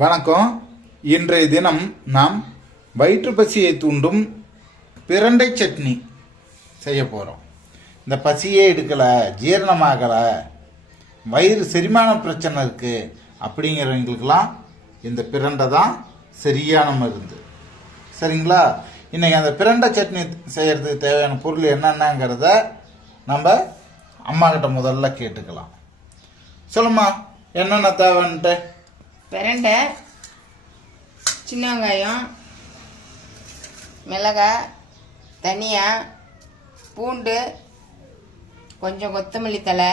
வணக்கம். இன்றைய தினம் நாம் வயிற்று பசியை தூண்டும் பிரண்டை சட்னி செய்ய போகிறோம். இந்த பசியே எடுக்கலை, ஜீரணமாகலை, வயிறு செரிமான பிரச்சனை இருக்குது அப்படிங்கிறவங்களுக்கெல்லாம் இந்த பிரண்டை தான் சரியான மருந்து. சரிங்களா? இன்றைக்கி அந்த பிரண்டை சட்னி செய்கிறதுக்கு தேவையான பொருள் என்னென்னங்கிறத நம்ம அம்மாக்கிட்ட முதல்ல கேட்டுக்கலாம். சொல்லுமா, என்னென்ன தேவைன்ட்டு. பிரண்டை, சின்ன வெங்காயம், மிளகாய், தனியா, பூண்டு, கொஞ்சம் கொத்தமல்லி தழை,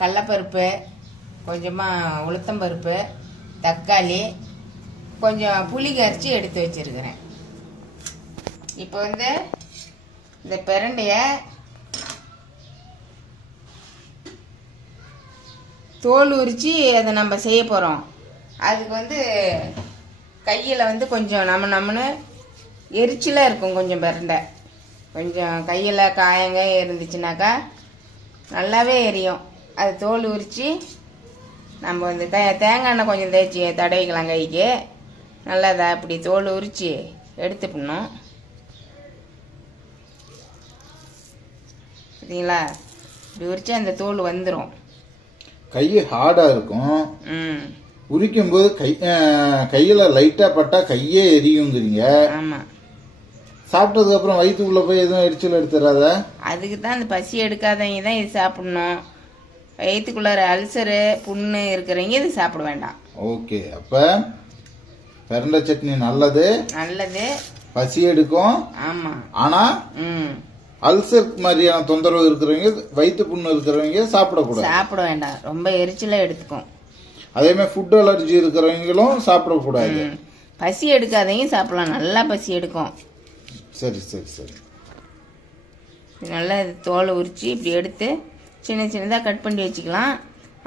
கடலப்பருப்பு, கொஞ்சமாக உளுத்தம்பருப்பு, தக்காளி, கொஞ்சம் புளி கரைச்சி எடுத்து வச்சிருக்கிறேன். இப்போ இந்த பிரண்டையை தோல் உரித்து அதை நம்ம செய்ய போகிறோம். அதுக்கு கையில் கொஞ்சம் நம்மன்னு எரிச்சலாக இருக்கும். கொஞ்சம் பிரண்டை கொஞ்சம் கையில் காயங்க இருந்துச்சுனாக்கா நல்லாவே எரியும். அது தோல் உரித்து நம்ம தேங்காய் எண்ணெய் கொஞ்சம் தேய்ச்சி தடவிக்கலாம் கைக்கு. நல்லா அப்படி தோல் உரித்து எடுத்துக்கணும். சரிங்களா? இப்படி உரித்து அந்த தோல் வந்துடும். கை ஹார்டாக இருக்கும். உரிக்கும் போது கையில் லைட்டாக பட்டா கையே எரியுங்கிறீங்க. ஆமாம். சாப்பிட்டதுக்கு அப்புறம் வயிற்றுக்குள்ளே போய் எதுவும் எரிச்சல் எடுத்துடாத. அதுக்கு தான் அந்த பசி எடுக்காதவங்க தான் இது சாப்பிடணும். வயிற்றுக்குள்ளார அல்சரு புண்ணு இருக்கிறவங்க இது சாப்பிட வேண்டாம். ஓகே. அப்போ பிரண்டை சட்னி நல்லது. பசி எடுக்கும். ஆமாம். ஆனால் அல்சர் மாதிரியான தொந்தரவு இருக்கிறவங்க, வயிற்று புண்ணு இருக்கிறவங்க சாப்பிட வேண்டாம். ரொம்ப எரிச்சலாக எடுத்துக்கும். அதே மாதிரி ஃபுட் அலர்ஜி இருக்கிறவங்களும் சாப்பிடக்கூடாது. பசி எடுக்காதவங்க சாப்பிடலாம். நல்லா பசி எடுக்கும். சரி சரி சரி. நல்லா தோலை உரித்து இப்படி எடுத்து சின்ன சின்னதாக கட் பண்ணி வச்சுக்கலாம்.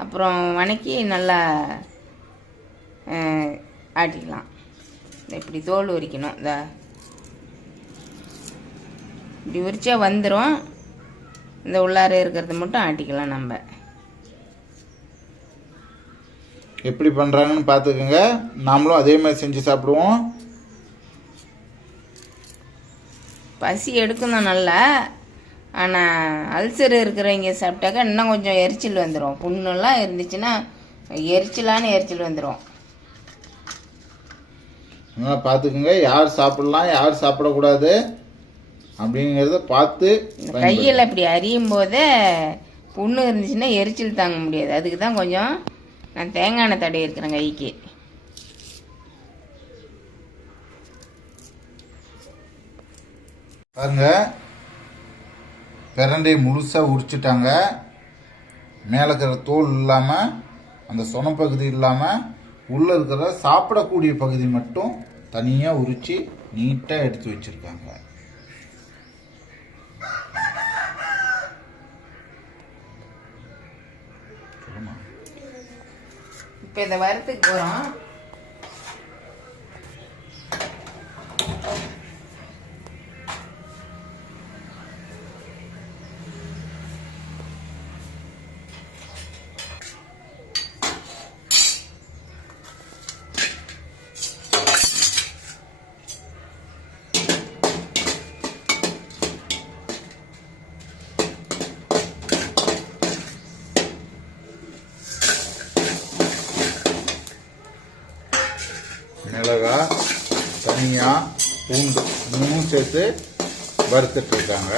அப்புறம் வணக்கி நல்லா ஆட்டிக்கலாம். இப்படி தோல் உரிக்கணும். இப்படி உரிச்சா வந்துடும். இந்த உள்ளார இருக்கிறத மட்டும் ஆட்டிக்கலாம். நம்ம எப்படி பண்ணுறாங்கன்னு பார்த்துக்கோங்க. நாமளும் அதே மாதிரி செஞ்சு சாப்பிடுவோம். பசி எடுக்கும் தான் நல்லா. ஆனால் அல்சர் இருக்கிறவங்க சாப்பிட்டாக்கா இன்னும் கொஞ்சம் எரிச்சல் வந்துடும். புண்ணெல்லாம் இருந்துச்சுன்னா எரிச்சல் வந்துடும். அதனால் பார்த்துக்குங்க, யார் சாப்பிடலாம் யார் சாப்பிடக்கூடாது அப்படிங்கிறத பார்த்து. கையில் இப்படி அறியும் போதே புண்ணு இருந்துச்சுன்னா எரிச்சல் தாங்க முடியாது. அதுக்கு தான் கொஞ்சம் நான் தேங்காய் எண்ணெய் தடவி இருக்கிறேன் கைக்கு. பாருங்க, பிரண்டையை முழுசாக உரிச்சிட்டாங்க. மேலே இருக்கிற தோல் இல்லாமல், அந்த சொனப்பகுதி இல்லாமல், உள்ளே இருக்கிற சாப்பிடக்கூடிய பகுதி மட்டும் தனியாக உரித்து நீட்டாக எடுத்து வச்சுருக்காங்க. இப்போ இதை வறுத்துக்கு போகிறோம். மிளகாய், தனியா, பூண்டு மூணும் சேர்த்து வறுத்துட்டு இருக்காங்க.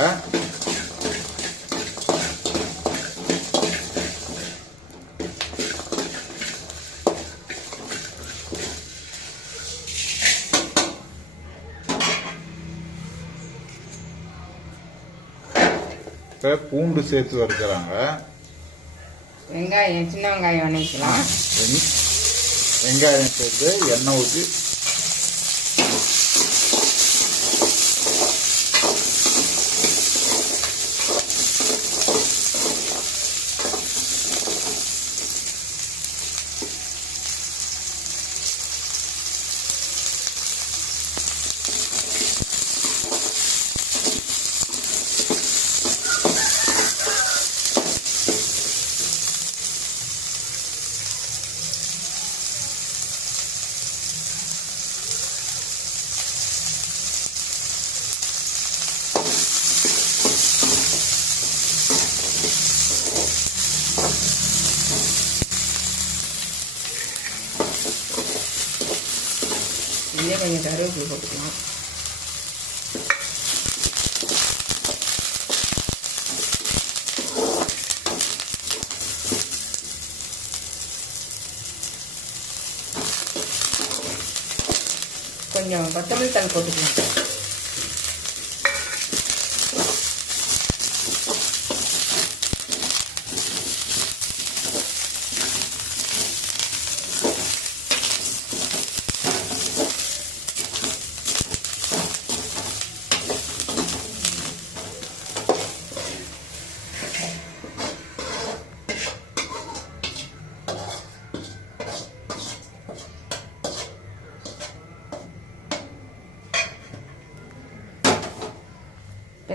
இப்போ பூண்டு சேர்த்து வறுக்கிறாங்க. வெங்காயம், சின்ன வெங்காயம் வணக்கலாம். வெங்காயம் சேர்த்து எண்ணெய் ஊற்றி இதே கொஞ்சம் கருவேப்பிலை போட்டுக்கலாம். கொஞ்சம் கொத்தமல்லி தழை போட்டுக்கலாம்.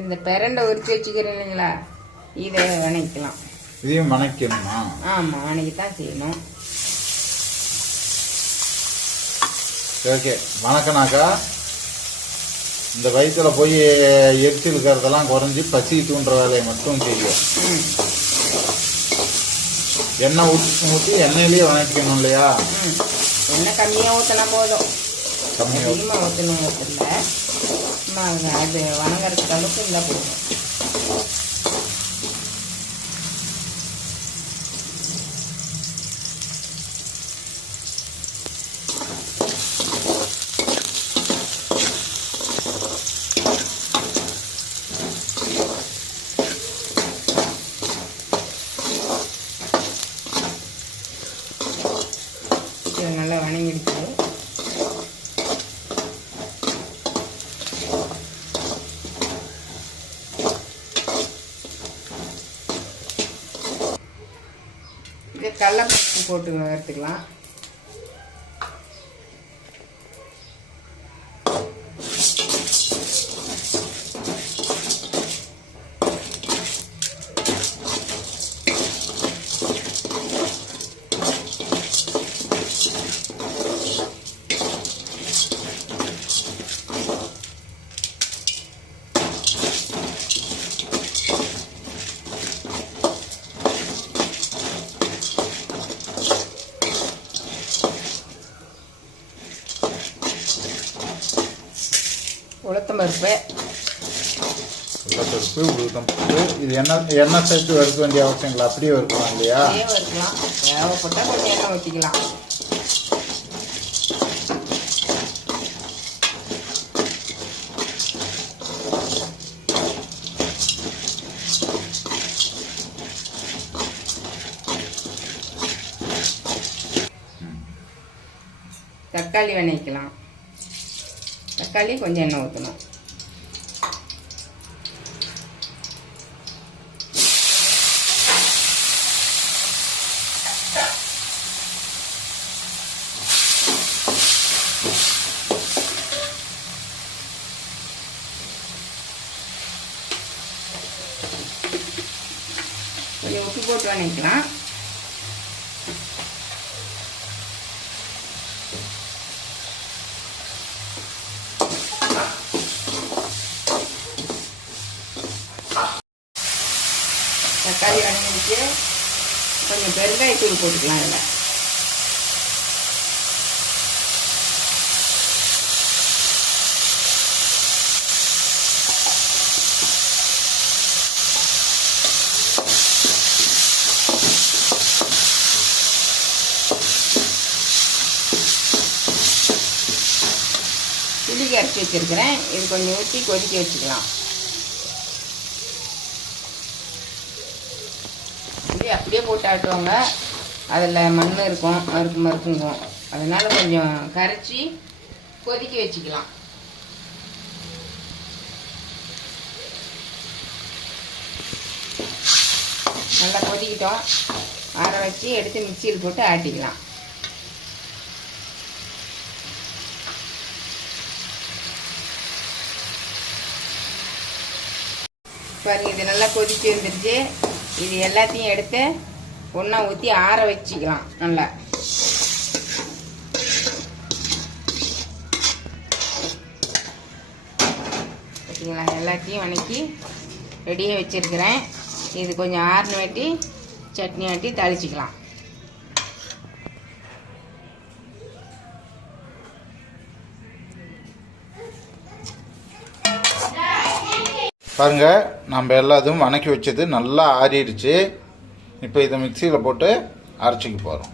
இந்த பிரண்டை உரிச்சு வச்சுக்கிறேன் இல்லைங்களா, இதை வணக்கலாம். இதையும் வணக்கணுமா? ஆமாம், வணக்கித்தான் செய்யணும். ஓகே, வணக்கனாக்கா இந்த வயிற்றுல போய் எரிச்சல் இருக்கிறதெல்லாம் குறைஞ்சி பசி தூண்டுற வேலையை மட்டும் செய்யும். எண்ணெய் ஊற்றி எண்ணெயிலேயே வணக்கணும் இல்லையா? எண்ணெய் கம்மியாக ஊற்றினா போதும், கம்மியாக அதிகமாக ஊற்றணும் இல்லை. அது வணங்குறதுக்கு அளவுக்கு இருந்தால் போதும். இது நல்லா வணங்கிடுச்சு. இது கடலைப்பருப்பு போட்டு வறுத்துக்கலாம். உளுத்தம்பருப்பு, உளுத்தம்பருப்பு, இது எண்ணெய் சேர்த்து வறுக்க வேண்டிய அவசியங்களா? அப்படியே வறுக்கலாம் இல்லையா? வறுக்கலாம், தேவைப்பட்டால் கொஞ்சம் எண்ணெய் ஊற்றிக்கலாம். தக்காளி வணக்கலாம். தக்காளி கொஞ்சம் எண்ணெய் ஊற்றணும். கொஞ்சம் உப்பு போட்டு வணக்கலாம். தக்காளி வணங்கிடுச்சு. கொஞ்சம் பெருங்காயத்தூள் போட்டுக்கலாம். இதில் புளி கரைச்சி வச்சுருக்கிறேன், இது கொஞ்சம் ஊற்றி கொதிக்க வச்சுக்கலாம். புளி அப்படியே போட்டு ஆட்டுவாங்க, அதில் மண் இருக்கும், மறுக்குங்கும். அதனால் கொஞ்சம் கரைச்சி கொதிக்க வச்சுக்கலாம். நல்லா கொதிக்கிட்டோம், ஆற வச்சு எடுத்து மிக்சியில் போட்டு ஆட்டிக்கலாம். பாருங்க, இது நல்லா கொதிச்சு வந்துருச்சு. இது எல்லாத்தையும் எடுத்து ஒன்றா ஊற்றி ஆற வச்சுக்கலாம். நல்லா பார்த்தீங்களா, எல்லாத்தையும் வணக்கி ரெடியாக வச்சுருக்கிறேன். இது கொஞ்சம் ஆறுனு வெட்டி சட்னி ஆட்டி தாளிச்சிக்கலாம். பாருங்க, நம்ம எல்லாத்தையும் வணக்கி வச்சது நல்லா ஆறிடுச்சு. இப்போ இதை மிக்சியில் போட்டு அரைச்சிக்க போகிறோம்.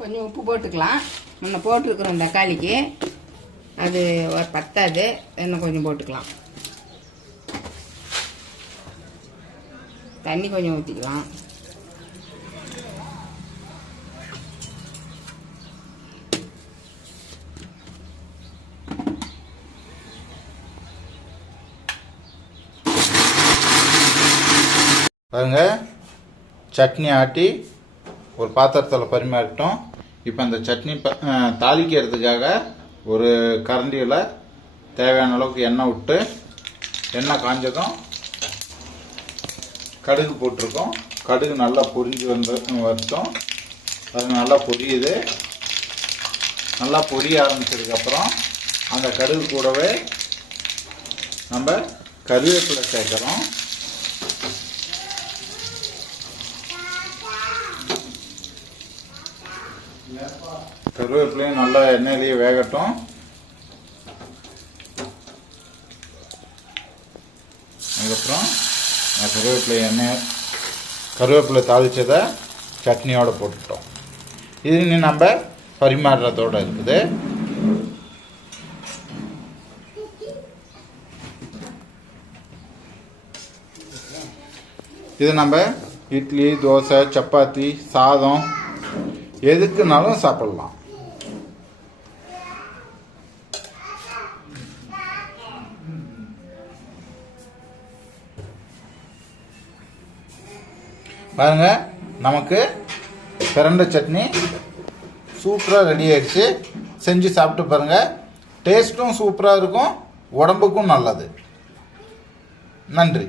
கொஞ்சம் உப்பு போட்டுக்கலாம். முன்ன போட்டிருக்கிறோம் தக்காளிக்கு, அது ஒரு பத்தாது, இன்னும் கொஞ்சம் போட்டுக்கலாம். தண்ணி கொஞ்சம் ஊற்றிக்கலாம். பாருங்க, சட்னி ஆட்டி ஒரு பாத்திரத்தில் பரிமாறிட்டோம். இப்போ அந்த சட்னி தாளிக்கிறதுக்காக ஒரு கரண்டியில் தேவையான அளவுக்கு எண்ணெய் விட்டு, எண்ணெய் காஞ்சதும் கடுகு போட்டிருக்கோம். கடுகு நல்லா பொரிஞ்சு வரட்டும். அது நல்லா பொரியுது. நல்லா பொரிய ஆரம்பிச்சதுக்கப்புறம் அந்த கடுகு கூடவே நம்ம கருவேப்பிலை சேர்க்குறோம். கருவேப்பிலையும் நல்லா எண்ணெயிலேயே வேகட்டும். அதுக்கப்புறம் கருவேப்பிலை தாளிச்சதை சட்னியோட போட்டுட்டோம். இது நம்ம பரிமாறுறதோட இருக்குது. இது நம்ம இட்லி, தோசை, சப்பாத்தி, சாதம் எதுக்குனாலும் சாப்பிடலாம். பாருங்க, நமக்கு பிரண்டை சட்னி சூப்பராக ரெடி ஆயிடுச்சு. செஞ்சு சாப்பிட்டு பாருங்க. டேஸ்ட்டும் சூப்பராக இருக்கும், உடம்புக்கும் நல்லது. நன்றி.